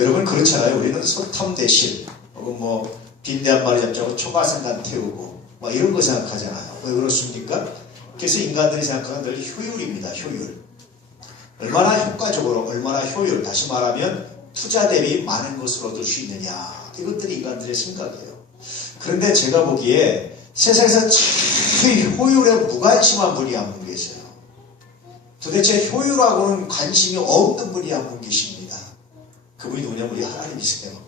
여러분 그렇잖아요. 우리는 소탐 대신 혹은 뭐 빈대 한 마리 잡자고 초가생간 태우고 뭐 이런 거 생각하잖아요. 왜 그렇습니까? 그래서 인간들이 생각하는 늘 효율입니다. 효율. 얼마나 효과적으로 얼마나 효율, 다시 말하면 투자 대비 많은 것을 얻을 수 있느냐, 이것들이 인간들의 생각이에요. 그런데 제가 보기에 세상에서 제일 효율에 무관심한 분이 한 분 계세요. 도대체 효율하고는 관심이 없는 분이 한 분 계십니다. 그분이 누구냐면 우리 하나님이세요.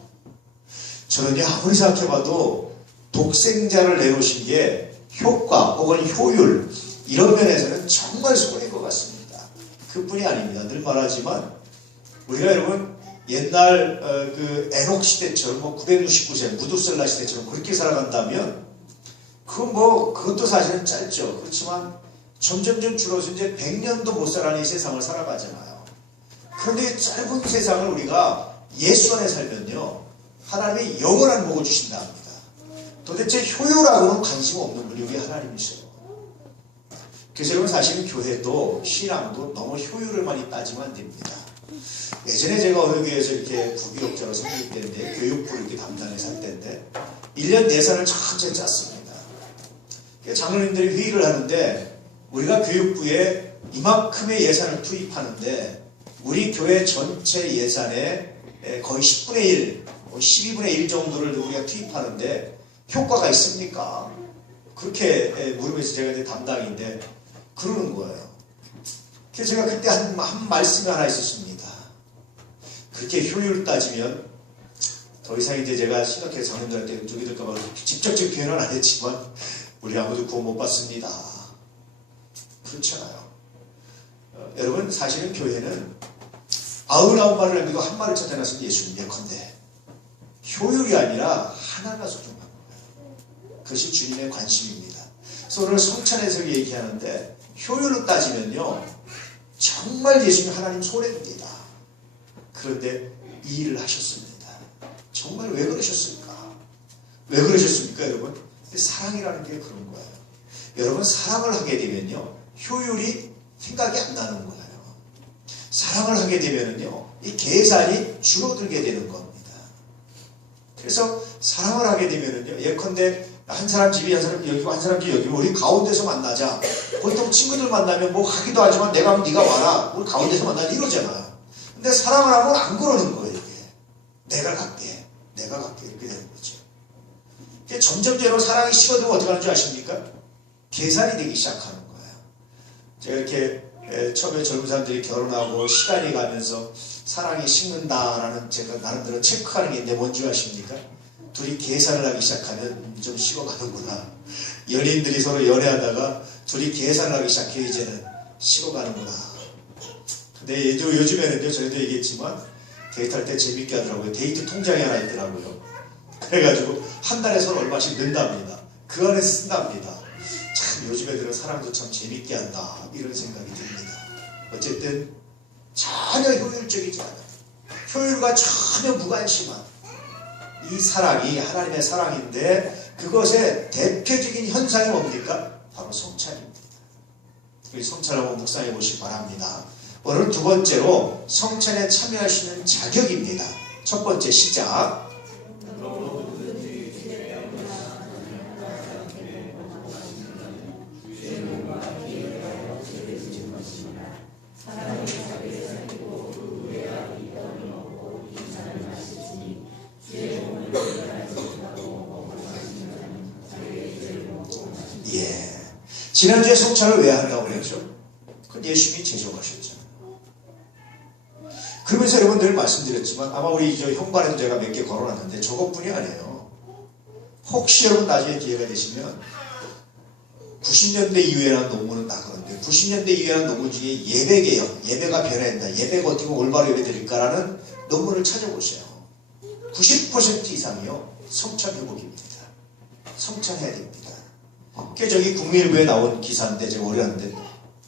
저는요, 아무리 생각해봐도 독생자를 내놓으신 게 효과 혹은 효율 이런 면에서는 정말 손해인 것 같습니다. 그뿐이 아닙니다. 늘 말하지만 우리가 여러분 옛날 그 에녹 시대처럼 뭐 969세 무두셀라 시대처럼 그렇게 살아간다면 그것도 사실은 짧죠. 그렇지만 점점점 줄어서 이제 100년도 못 살아는 이 세상을 살아가잖아요. 그런데 이 짧은 세상을 우리가 예수 안에 살면요, 하나님이 영원한 복을 주신다 합니다. 도대체 효율하고는 관심 없는 분이 우리 하나님이세요. 그래서 여러분 사실은 교회도 신앙도 너무 효율을 많이 따지면 안 됩니다. 예전에 제가 어느 교회에서 이렇게 부교육자로 선임됐는데 교육부를 이렇게 담당해서 할 때인데 1년 예산을 천천히 짰습니다. 장로님들이 회의를 하는데 우리가 교육부에 이만큼의 예산을 투입하는데 우리 교회 전체 예산의 거의 10분의 1, 12분의 1 정도를 우리가 투입하는데 효과가 있습니까? 그렇게 물으면서 제가 이제 담당인데 그러는 거예요. 그래서 제가 그때 한 말씀이 하나 있었습니다. 그렇게 효율 따지면 더 이상 이제 제가 심각해서 장로님들한테 쪽이 될까봐 직접적 표현은 안 했지만 우리 아무도 구원 못 받습니다. 그렇잖아요. 여러분 사실은 교회는 99마리를 남기고 한 마리를 찾아놨을 예수님 예컨대 효율이 아니라 하나가 소중한 거예요. 그것이 주님의 관심입니다. 그래서 오늘 성찬에서 얘기하는데 효율로 따지면요 정말 예수님 하나님 손해입니다. 그런데 이 일을 하셨습니다. 정말 왜 그러셨을까? 왜 그러셨습니까 여러분? 사랑이라는 게 그런 거예요. 여러분 사랑을 하게 되면요 효율이 생각이 안 나는 거예요. 사랑을 하게 되면요 이 계산이 줄어들게 되는 겁니다. 그래서 사랑을 하게 되면요 예컨대 한 사람 집이 한 사람 여기고 한 사람 집이 여기고 우리 가운데서 만나자. 보통 친구들 만나면 뭐 하기도 하지만 내가 하면 네가 와라. 우리 가운데서 만나자 이러잖아. 근데 사랑을 하면 안 그러는 거예요. 이게. 내가 갈게 이렇게 되는 거죠. 점점 여러분 사랑이 식어들면 어떻게 하는 줄 아십니까? 계산이 되기 시작하는 거예요. 제가 이렇게 처음에 젊은 사람들이 결혼하고 시간이 가면서 사랑이 식는다라는 제가 나름대로 체크하는 게 있는데 뭔지 아십니까? 둘이 계산을 하기 시작하면 좀 식어가는구나. 연인들이 서로 연애하다가 둘이 계산을 하기 시작해요. 이제는 식어가는구나. 근데 요즘에는요 저희도 얘기했지만 데이트할 때 재밌게 하더라고요. 데이트 통장이 하나 있더라고요. 그래가지고 한 달에 서로 얼마씩 넣는답니다. 그 안에서 쓴답니다. 참 요즘 애들은 사랑도 참 재밌게 한다 이런 생각이 듭니다. 어쨌든 전혀 효율적이지 않아요. 효율과 전혀 무관심한 이 사랑이 하나님의 사랑인데 그것의 대표적인 현상이 뭡니까? 바로 성찬입니다. 우리 성찬을 한번 묵상해 보시기 바랍니다. 오늘 두 번째로 성찬에 참여할 수 있는 자격입니다. 첫 번째 시작. 지난주에 성찬을 왜 하려고 그랬죠? 그건 예수님이 제정하셨잖아요. 그러면서 여러분들 말씀드렸지만 아마 우리 저 현관에도 제가 몇 개 걸어놨는데 저것뿐이 아니에요. 혹시 여러분 나중에 기회가 되시면 90년대 이후에라는 논문은 나가는데 90년대 이후에라는 논문 중에 예배개혁, 예배가 변화한다. 예배가 어떻게 올바로 예배드릴까라는 논문을 찾아보세요. 90% 이상이요. 성찬 회복입니다. 성찬해야 됩니다. 그게 저기 국민일보에 나온 기사인데 제가 오래했는데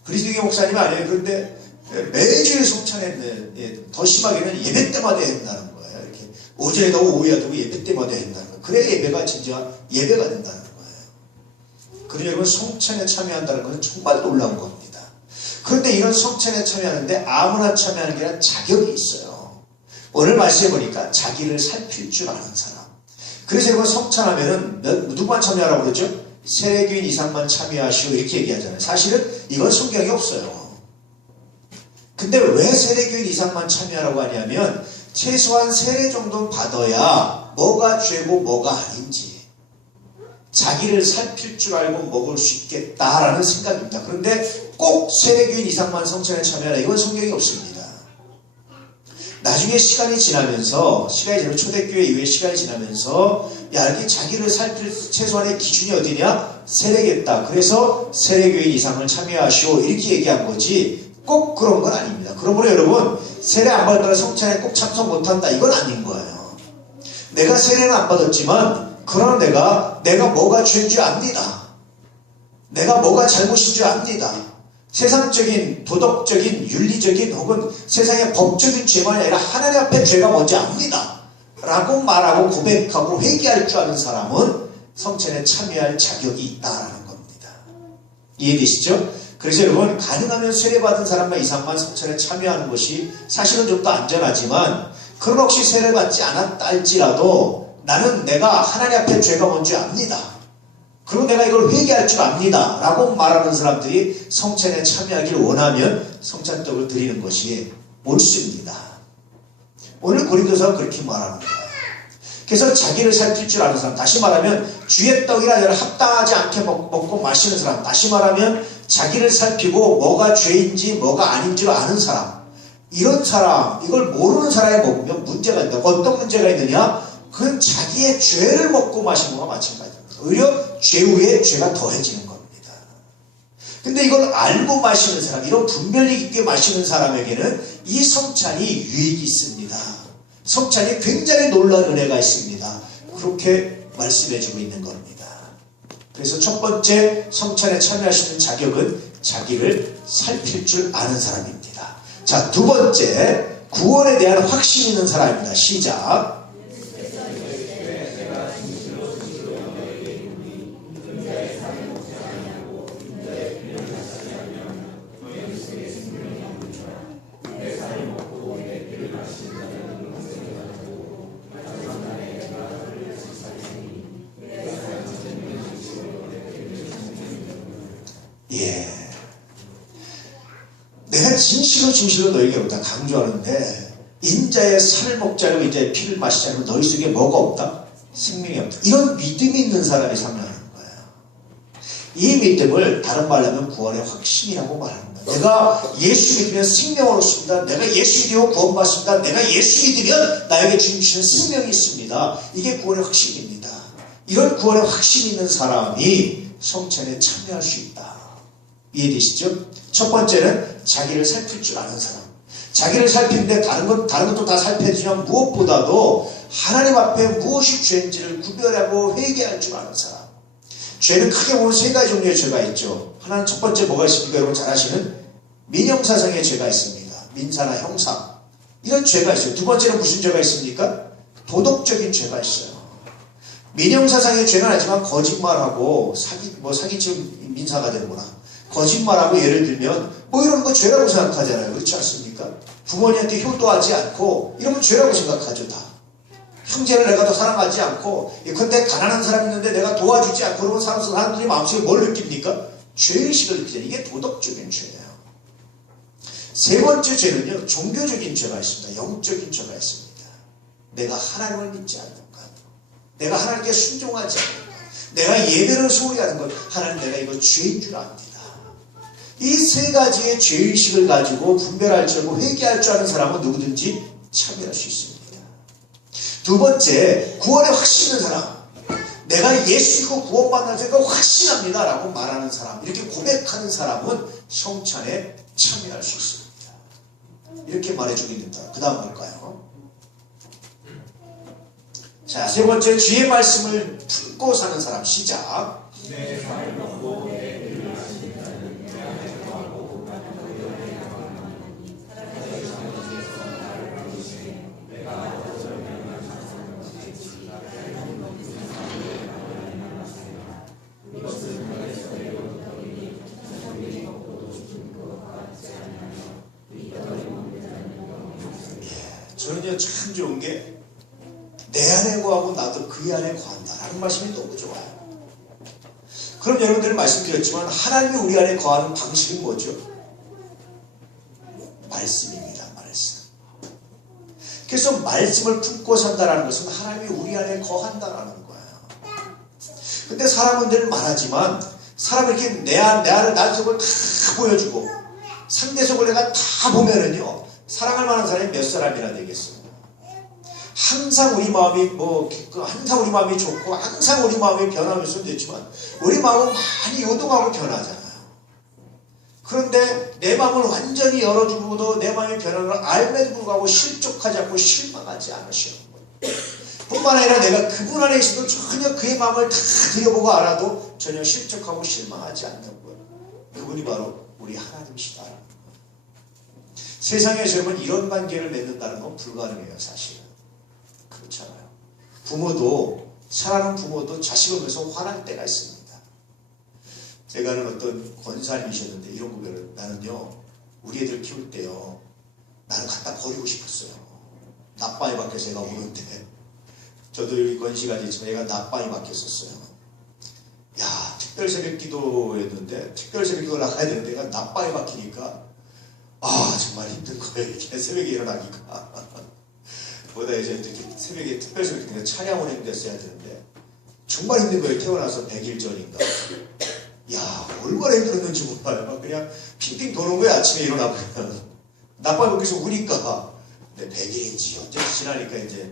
그리스도교 목사님 아니에요. 그런데 매주일 성찬했네. 더 심하게는 예배 때마다 한다는 거예요. 이렇게 오전에도 오후에도 예배 때마다 한다는 거예요. 그래야 예배가 진짜 예배가 된다는 거예요. 그래서 여러분 성찬에 참여한다는 것은 정말 놀라운 겁니다. 그런데 이런 성찬에 참여하는데 아무나 참여하는 게 아니라 자격이 있어요. 오늘 말씀해 보니까 자기를 살필 줄 아는 사람. 그래서 여러분 성찬하면은 누구만 참여하라고 그러죠? 세례교인 이상만 참여하시오 이렇게 얘기하잖아요. 사실은 이건 성경이 없어요. 근데 왜 세례교인 이상만 참여하라고 하냐면 최소한 세례 정도는 받아야 뭐가 죄고 뭐가 아닌지 자기를 살필 줄 알고 먹을 수 있겠다라는 생각입니다. 그런데 꼭 세례교인 이상만 성찬에 참여하라 이건 성경이 없습니다. 나중에 시간이 지나면서 초대교회 이후에 시간이 지나면서 야 이렇게 자기를 살필 최소한의 기준이 어디냐? 세례겠다. 그래서 세례교인 이상을 참여하시오 이렇게 얘기한 거지 꼭 그런 건 아닙니다. 그러므로 여러분 세례 안 받았다가 성찬에 꼭 참석 못한다 이건 아닌 거예요. 내가 세례는 안 받았지만 그러나 내가 뭐가 죄인 줄 압니다. 내가 뭐가 잘못인 줄 압니다. 세상적인 도덕적인 윤리적인 혹은 세상의 법적인 죄만이 아니라 하나님 앞에 죄가 뭔지 압니다. 라고 말하고 고백하고 회개할 줄 아는 사람은 성찬에 참여할 자격이 있다라는 겁니다. 이해되시죠? 그래서 여러분 가능하면 세례받은 사람만 이상만 성찬에 참여하는 것이 사실은 좀 더 안전하지만 그런 혹시 세례받지 않았다 할지라도 나는 내가 하나님 앞에 죄가 뭔지 압니다. 그리고 내가 이걸 회개할 줄 압니다. 라고 말하는 사람들이 성찬에 참여하기를 원하면 성찬떡을 드리는 것이 옳습니다. 오늘 고린도서가 그렇게 말하는 거예요. 그래서 자기를 살필 줄 아는 사람, 다시 말하면 주의 떡이라 합당하지 않게 먹고 마시는 사람, 다시 말하면 자기를 살피고 뭐가 죄인지 뭐가 아닌지를 아는 사람, 이런 사람, 이걸 모르는 사람이 먹으면 문제가 있다. 어떤 문제가 있느냐? 그건 자기의 죄를 먹고 마시는 것과 마찬가지입니다. 오히려 죄 후에 죄가 더해지는 겁니다. 근데 이걸 알고 마시는 사람, 이런 분별력 있게 마시는 사람에게는 이 성찬이 유익이 있습니다. 성찬이 굉장히 놀라운 은혜가 있습니다. 그렇게 말씀해주고 있는 겁니다. 그래서 첫 번째 성찬에 참여하시는 자격은 자기를 살필 줄 아는 사람입니다. 자, 두 번째 구원에 대한 확신 있는 사람입니다. 시작. 예. 내가 진실로 너에게 다 강조하는데 인자의 살을 먹지 않고 인자의 피를 마시지 않으면 너희 속에 뭐가 없다? 생명이 없다. 이런 믿음이 있는 사람이 참여하는 거예요. 이 믿음을 다른 말로 하면 구원의 확신이라고 말하는 거예요. 내가 예수 믿으면 생명을 얻습니다. 내가 예수 믿으면 구원받습니다. 내가 예수 믿으면 나에게 주시는 생명이 있습니다. 이게 구원의 확신입니다. 이런 구원의 확신 있는 사람이 성찬에 참여할 수 있다. 이해되시죠? 첫 번째는 자기를 살필 줄 아는 사람. 자기를 살피는데 다른 것도 다 살펴주지만 무엇보다도 하나님 앞에 무엇이 죄인지를 구별하고 회개할 줄 아는 사람. 죄는 크게 보면 세 가지 종류의 죄가 있죠. 하나는 첫 번째 뭐가 있습니까? 여러분 잘 아시는 민형사상의 죄가 있습니다. 민사나 형사. 이런 죄가 있어요. 두 번째는 무슨 죄가 있습니까? 도덕적인 죄가 있어요. 민형사상의 죄는 아니지만 거짓말하고 사기치면 민사가 되는구나. 거짓말하고 예를 들면 이런 거 죄라고 생각하잖아요. 그렇지 않습니까? 부모님한테 효도하지 않고 이러면 죄라고 생각하죠. 다. 형제를 내가 더 사랑하지 않고 근데 가난한 사람이 있는데 내가 도와주지 않고 그러면 사람들이 마음속에 뭘 느낍니까? 죄의식을 느끼잖아요. 이게 도덕적인 죄예요. 세 번째 죄는요. 종교적인 죄가 있습니다. 영적인 죄가 있습니다. 내가 하나님을 믿지 않는 것, 내가 하나님께 순종하지 않는 것, 내가 예배를 소홀히 하는 것, 하나님 내가 이거 죄인 줄 압니다. 이 세 가지의 죄의식을 가지고 분별할 줄 알고 회개할 줄 아는 사람은 누구든지 참여할 수 있습니다. 두 번째, 구원에 확신 있는 사람. 내가 예수 믿고 구원받는 생각 확신합니다 라고 말하는 사람, 이렇게 고백하는 사람은 성찬에 참여할 수 있습니다. 이렇게 말해주고 있습니다. 그 다음 볼까요? 자, 세 번째, 주의 말씀을 품고 사는 사람. 시작. 내 삶을 먹고 내 일을 하시니까 저는 말씀은요 참 좋은 게 내 안에 거하고 나도 그 안에 거한다라는 말씀이 너무 좋아요. 그럼 여러분들 말씀드렸지만 하나님이 우리 안에 거하는 방식은 뭐죠? 말씀입니다. 말씀. 그래서 말씀을 품고 산다는 것은 하나님이 우리 안에 거한다라는 거예요. 근데 사람은 늘 말하지만 사람이 이렇게 내 안을 난 속을 다 보여주고 상대 속을 내가 다 보면은요 사랑할 만한 사람이 몇 사람이나 되겠어요. 항상 우리 마음이 항상 우리 마음이 좋고 항상 우리 마음이 변하면서 됐지만 우리 마음은 많이 요동하고 변하잖아요. 그런데 내 마음을 완전히 열어주고도 내 마음이 변하는 걸 알면서 불구하고 실족하지 않고 실망하지 않으시는 거예요. 뿐만 아니라 내가 그분 안에 있어도 전혀 그의 마음을 다 들여보고 알아도 전혀 실족하고 실망하지 않는 거예요. 그분이 바로 우리 하나님이시다. 세상에서 여러분 이런 관계를 맺는다는 건 불가능해요. 사실은. 그렇잖아요. 부모도 사랑하는 부모도 자식을 위해서 화날 때가 있습니다. 제가 아는 어떤 권사님이셨는데 이런 고백을 나는요 우리 애들 키울 때요 나는 갖다 버리고 싶었어요. 낮밤이 바뀌어서 애가 우는데 저도 여기 권시가 있지만 애가 낮밤이 바뀌었었어요. 야 특별 새벽 기도였는데 특별 새벽 기도 나가야 되는데 애가 낮밤이 바뀌니까 정말 힘든 거예요. 이렇게 새벽에 일어나기가 보다 이제 이렇게 새벽에 특별 새벽 기도 차량 운행됐어야 되는데 정말 힘든 거예요. 태어나서 100일 전인가. 야 얼마나 힘들었는지 몰라요. 막 그냥 핑핑 도는 거예요. 아침에 일어나보면 낮밤에 바뀌어서 우니까 근데 100일인지 어쨌든 지나니까 이제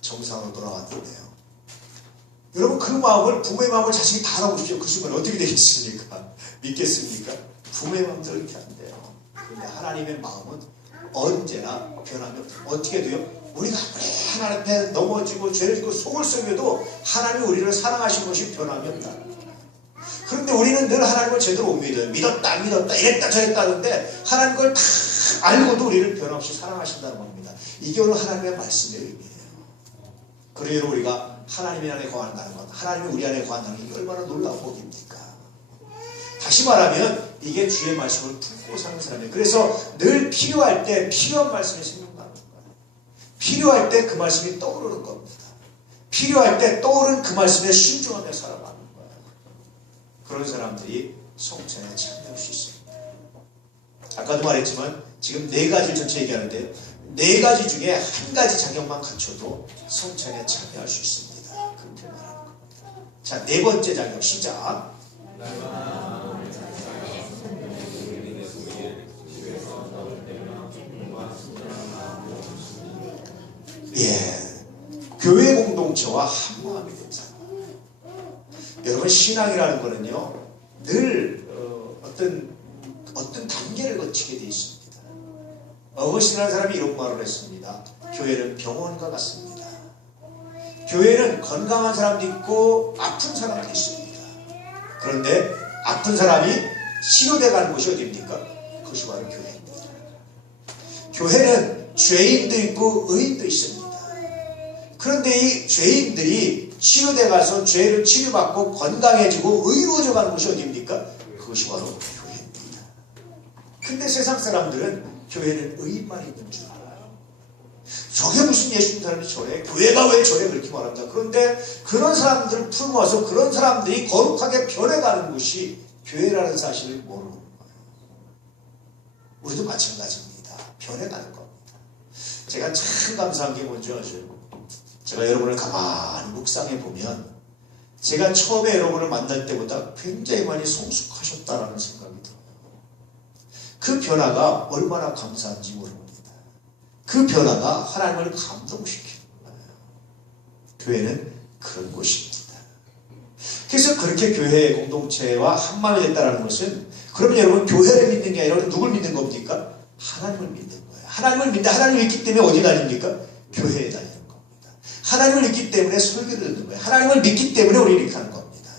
정상으로 돌아왔는데요. 여러분 그 마음을 부모의 마음을 자식이 다 알아보십시오. 그 순간 어떻게 되겠습니까? 믿겠습니까? 부모의 마음도 그렇게 안 돼요. 그런데 하나님의 마음은 언제나 변함이 없어요. 어떻게 돼요? 우리가 아무리 하나님 앞에 넘어지고 죄를 짓고 속을 썩여도 하나님이 우리를 사랑하신 것이 변함이 없다. 그런데 우리는 늘 하나님을 제대로 못 믿어요. 믿었다 안 믿었다 이랬다 저랬다 하는데 하나님 걸 다 알고도 우리를 변함없이 사랑하신다는 겁니다. 이게 오늘 하나님의 말씀의 의미예요. 그래서 우리가 하나님의 안에 거한다는 것, 하나님이 우리 안에 거한다는 게 얼마나 놀라운 복입니까? 다시 말하면 이게 주의 말씀을 품고 사는 사람이에요. 그래서 늘 필요할 때 필요한 말씀이 생각나는 거예요. 필요할 때 그 말씀이 떠오르는 겁니다. 필요할 때 떠오른 그 말씀에 순종하며 살아가는 거예요. 그런 사람들이 성찬에 참여할 수 있습니다. 아까도 말했지만 지금 4가지 전체 얘기하는데요. 4가지 중에 한 가지 자격만 갖춰도 성찬에 참여할 수 있습니다. 그렇게 말하는 겁니다. 자, 4번째 자격 시작. 교회 공동체와 한 마음이 된 사람. 여러분 신앙이라는 거는요 늘 어떤 단계를 거치게 되어 있습니다. 어거스틴이라는 사람이 이런 말을 했습니다. 교회는 병원과 같습니다. 교회는 건강한 사람도 있고 아픈 사람도 있습니다. 그런데 아픈 사람이 치료돼 가는 곳이 어디입니까? 그것이 바로 교회입니다. 교회는 죄인도 있고 의인도 있습니다. 그런데 이 죄인들이 치료돼 가서 죄를 치료받고 건강해지고 의로워져 가는 곳이 어디입니까? 그것이 바로 교회입니다. 근데 세상 사람들은 교회는 의인만 있는 줄 알아요. 저게 무슨 예수 믿는 사람이 저래? 교회가 왜 저래? 그렇게 말합니다. 그런데 그런 사람들을 품어서 그런 사람들이 거룩하게 변해가는 곳이 교회라는 사실을 모르는 거예요. 우리도 마찬가지입니다. 변해가는 겁니다. 제가 참 감사한 게 뭔지 아세요? 제가 여러분을 가만히 묵상해 보면 제가 처음에 여러분을 만날 때보다 굉장히 많이 성숙하셨다라는 생각이 들어요. 그 변화가 얼마나 감사한지 모릅니다. 그 변화가 하나님을 감동시키는 거예요. 교회는 그런 곳입니다. 그래서 그렇게 교회의 공동체와 한마음이 됐다는 것은 그러면 여러분 교회를 믿는 게 아니라 누굴 믿는 겁니까? 하나님을 믿는 거예요. 하나님을 믿는다. 하나님을 믿기 때문에 어디 다닙니까? 교회에 다니는 겁니다. 하나님을 믿기 때문에 설교를 듣는 거예요. 하나님을 믿기 때문에 우리 이렇게 하는 겁니다.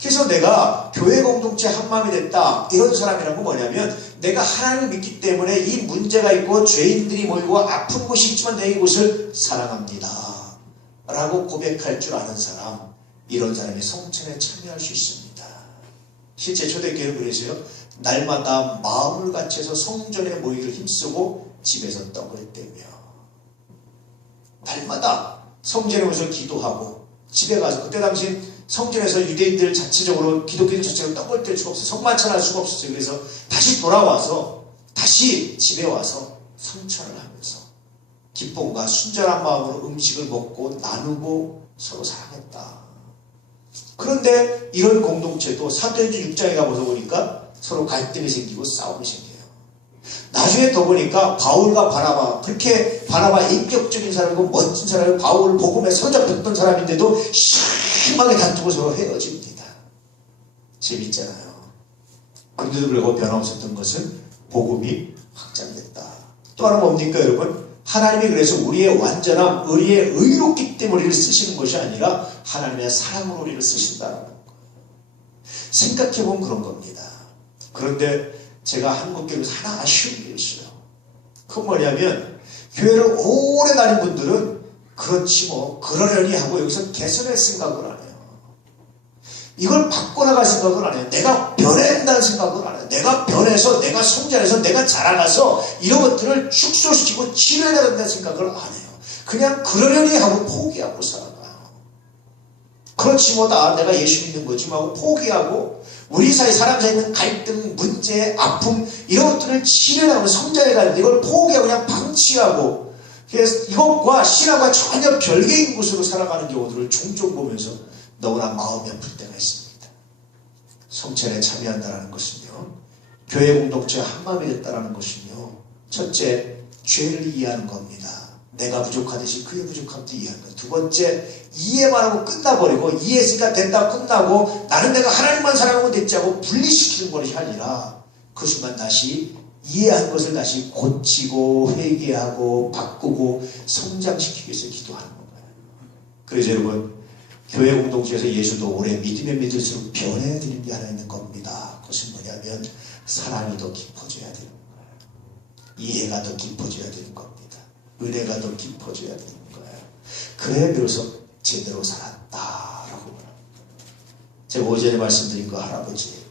그래서 내가 교회 공동체 한마음이 됐다 이런 사람이란 건 뭐냐면 내가 하나님을 믿기 때문에 이 문제가 있고 죄인들이 모이고 아픈 곳이 있지만 내가 이곳을 사랑합니다 라고 고백할 줄 아는 사람, 이런 사람이 성찬에 참여할 수 있습니다. 실제 초대교회는 그래서요 날마다 마음을 같이해서 성전에 모이기를 힘쓰고 집에서 떡을 떼며 날마다 성전에 오면서 기도하고 집에 가서 그때 당시 성전에서 유대인들 자체적으로 기독교인들 자체가 떡을 뗄 수가 없어요. 성만찬할 수가 없었어요. 그래서 다시 돌아와서 다시 집에 와서 성찬을 하면서 기쁨과 순전한 마음으로 음식을 먹고 나누고 서로 사랑했다. 그런데 이런 공동체도 사도행전 6장에 가보서 보니까 서로 갈등이 생기고 싸움이 생겨요. 나중에 더 보니까 바울과 바나바, 그렇게 바나바 인격적인 사람이고 멋진 사람이고 바울 복음에 사로잡혔던 사람인데도 심하게 다투고 서로 헤어집니다. 재밌잖아요. 그런데도 불구하고 변함없었던 것은 복음이 확장됐다. 또 하나 뭡니까 여러분? 하나님이 그래서 우리의 완전함, 우리의 의롭기 때문에 우리를 쓰시는 것이 아니라 하나님의 사랑으로 우리를 쓰신다는 거. 생각해보면 그런 겁니다. 그런데 제가 한국교회에서 하나 아쉬운 게 있어요. 그건 뭐냐면 교회를 오래 다닌 분들은 그렇지 뭐 그러려니 하고 여기서 개선할 생각을 안 해요. 이걸 바꿔나갈 생각을 안 해요. 내가 변해야 된다는 생각을 안 해요. 내가 변해서 내가 성장해서 내가 자라가서 이런 것들을 축소시키고 치료해야 된다는 생각을 안 해요. 그냥 그러려니 하고 포기하고 살아가요. 그렇지 뭐다 내가 예수 믿는 거지 하고 포기하고 우리 사이 사람 사이에 있는 갈등, 문제, 아픔 이런 것들을 치료하고 성장해 가는데 이걸 포기하고 그냥 방치하고 그래서 이것과 신앙과 전혀 별개인 곳으로 살아가는 경우들을 종종 보면서 너무나 마음이 아플 때가 있습니다. 성찬에 참여한다는 것은요. 교회 공동체가 한마음이 됐다는 것은요. 첫째, 죄를 이해하는 겁니다. 내가 부족하듯이 그의 부족함도 이해하는 것. 두 번째, 이해만 하고 끝나버리고 이해했으니까 된다 끝나고 나는 내가 하나님만 사랑하고 됐지 하고 분리시키는 것이 아니라 그 순간 다시 이해한 것을 다시 고치고 회개하고 바꾸고 성장시키기 위해서 기도하는 건가요. 그래서 여러분 교회 공동체에서 예수도 오래 믿으면 믿을수록 변해야 되는 게 하나 있는 겁니다. 그것은 뭐냐면 사랑이 더 깊어져야 되는 거예요. 이해가 더 깊어져야 되는 겁니다. 은혜가 더 깊어져야 되는 거예요. 그래야 비로소 제대로 살았다라고 말합니다. 제가 오전에 말씀드린 그 할아버지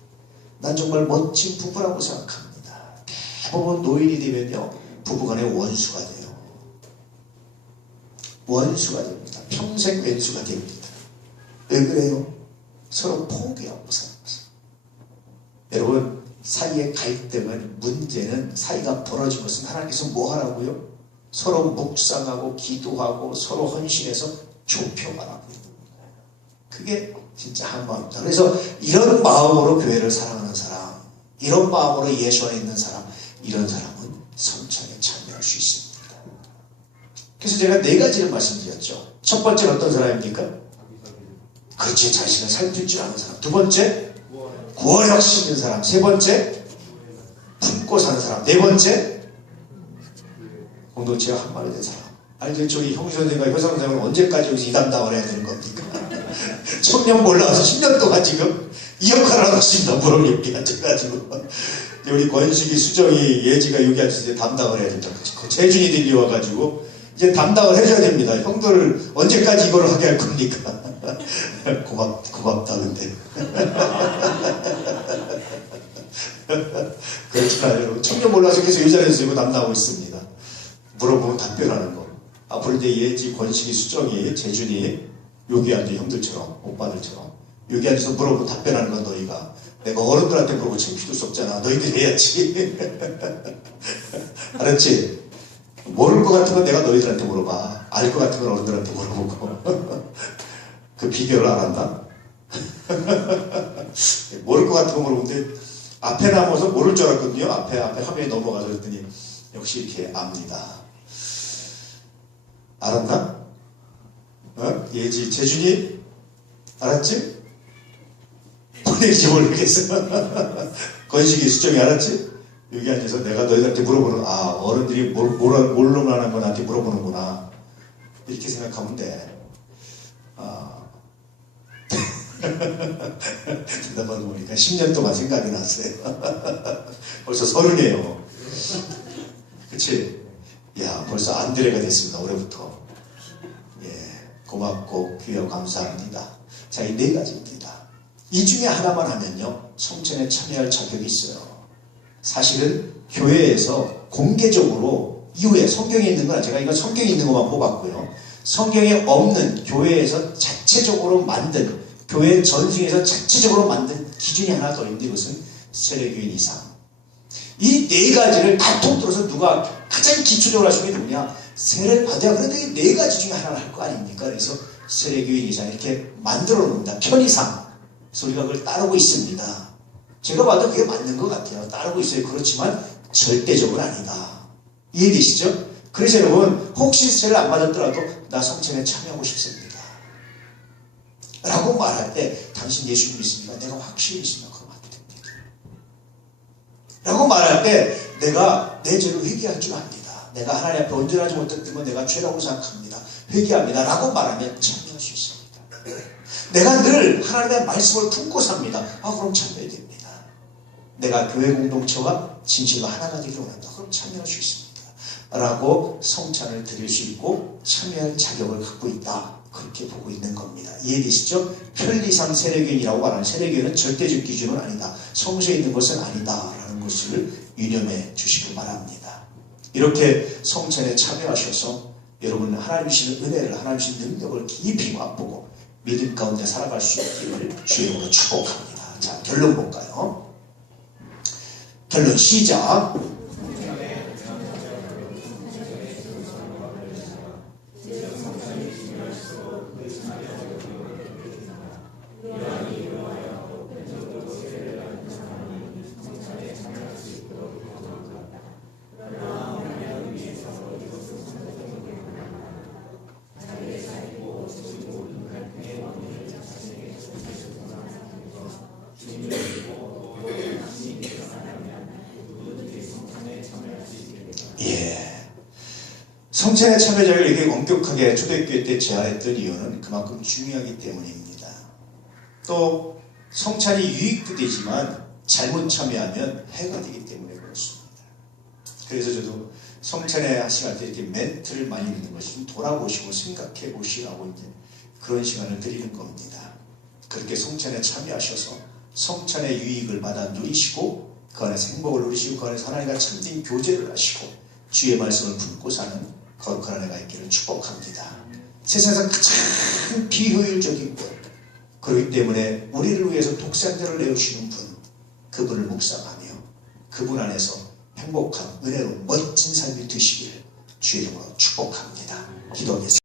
난 정말 멋진 부부라고 생각합니다. 대부분 노인이 되면요 부부간에 원수가 돼요. 원수가 됩니다. 평생 왼수가 됩니다. 왜 그래요? 서로 포기하고 사는 거죠. 여러분 사이의 갈등은 문제는 사이가 벌어진 것은 하나님께서 뭐 하라고요? 서로 묵상하고 기도하고 서로 헌신해서 좁혀가라고 있는 거예요. 그게 진짜 한마음입니다. 그래서 이런 마음으로 교회를 사랑하는 사람, 이런 마음으로 예수 안에 있는 사람, 이런 사람은 성찬에 참여할 수 있습니다. 그래서 제가 네 가지를 말씀드렸죠. 첫 번째는 어떤 사람입니까? 그렇지, 자신을 살필 줄 아는 사람. 두 번째, 구원의 확신 있는 사람. 세 번째, 품고 사는 사람. 네 번째, 공동체가 한마음이 된 사람. 아니, 저희 형수선생과 효상선생은 언제까지 여기서 이 담당을 해야 되는 겁니까? 청년 몰라서 10년 동안 지금 이 역할을 하고 있습니다. 무릎 옆에 앉아가지고. 우리 권식이, 수정이, 예지가 여기 앉아서 이제 담당을 해야 된다. 재준이 들려와가지고 이제 담당을 해줘야 됩니다. 형들을 언제까지 이걸 하게 할 겁니까? 고맙다, 근데. 그렇지만 여러분, 청년 몰라서 계속 이 자리에서 이거 담당하고 있습니다. 물어보면 답변하는 거. 앞으로 이제 예지, 권식이, 수정이, 재준이 여기 앉아 형들처럼, 오빠들처럼 여기 앉아서 물어보면 답변하는 건 너희가. 내가 어른들한테 물어보고 창피할 수 없잖아. 너희들이 해야지. 알았지? 모를 것 같은 건 내가 너희들한테 물어봐. 알 것 같은 건 어른들한테 물어보고. 그 비결을 알았나? 모를 것 같은 거 물어보는데 앞에 남아서 모를 줄 알았거든요. 앞에 화면에 넘어가서 그랬더니 역시 이렇게 압니다. 알았나? 어? 예지, 재준이? 알았지? 보낼지 모르겠어. 건식이, 수정이 알았지? 여기 앉아서 내가 너희들한테 물어보는, 어른들이 모르는 건 나한테 물어보는구나. 이렇게 생각하면 돼. 대답하고 보니까 10년 동안 생각이 났어요. 벌써 30이에요. 그치? 야, 벌써 안드레가 됐습니다. 올해부터. 예, 고맙고 귀하고 감사합니다. 자, 이 네 가지입니다. 이 중에 하나만 하면요, 성찬에 참여할 자격이 있어요. 사실은 교회에서 공개적으로 이후에 성경에 있는 건 제가 이거 성경에 있는 것만 뽑았고요. 성경에 없는 교회에서 자체적으로 만든 교회 전승에서 자체적으로 만든 기준이 하나 더 있는데 이것은 세례교인 이상. 이 네 가지를 다 통틀어서 누가 가장 기초적으로 하신 게 누구냐? 세례를 받아야 그래도 이 네 가지 중에 하나를 할 거 아닙니까? 그래서 세례교인 이상 이렇게 만들어 놓습니다. 편의상. 그래서 우리가 그걸 따르고 있습니다. 제가 봐도 그게 맞는 것 같아요. 따르고 있어요. 그렇지만 절대적으로 아니다. 이해되시죠? 그래서 여러분 혹시 세례를 안 받았더라도 나 성찬에 참여하고 싶습니다. 라고 말할 때 당신 예수 믿습니까? 내가 확실히 믿습니다. 그럼 안 됩니다. 라고 말할 때 내가 내 죄를 회개할 줄 압니다. 내가 하나님 앞에 온전하지 못했던 건 내가 죄라고 생각합니다. 회개합니다. 라고 말하면 참여할 수 있습니다. 내가 늘 하나님의 말씀을 품고 삽니다. 그럼 참여됩니다. 내가 교회 공동체와 진실과 하나가 되기를 원한다. 그럼 참여할 수 있습니다. 라고 성찬을 드릴 수 있고 참여할 자격을 갖고 있다. 그렇게 보고 있는 겁니다. 이해되시죠? 편리상 세례교인이라고 말하는 세례교인은 절대적 기준은 아니다. 성서에 있는 것은 아니다. 라는 것을 유념해 주시기 바랍니다. 이렇게 성찬에 참여하셔서 여러분 하나님 주시는 은혜를 하나님 주시는 능력을 깊이 맛보고 믿음 가운데 살아갈 수 있기를 주의 이름으로 축복합니다. 자, 결론 볼까요? 결론 시작. 성찬의 참여자를 이렇게 엄격하게 초대교회 때 제한했던 이유는 그만큼 중요하기 때문입니다. 또 성찬이 유익도 되지만 잘못 참여하면 해가 되기 때문에 그렇습니다. 그래서 저도 성찬에 하시할 때 이렇게 멘트를 많이 읽는 것이 돌아보시고 생각해 보시라고 이제 그런 시간을 드리는 겁니다. 그렇게 성찬에 참여하셔서 성찬의 유익을 받아 누리시고 그 안에서 행복을 누리시고 그 안에서 하나님과 참된 교제를 하시고 주의 말씀을 품고 사는 거룩한 은혜가 있기를 축복합니다. 세상에서 가장 비효율적인 것 그렇기 때문에 우리를 위해서 독생자를 내어주시는 분 그분을 묵상하며 그분 안에서 행복한 은혜로운 멋진 삶이 되시기를 주의 이름으로 축복합니다. 기도하겠습니다.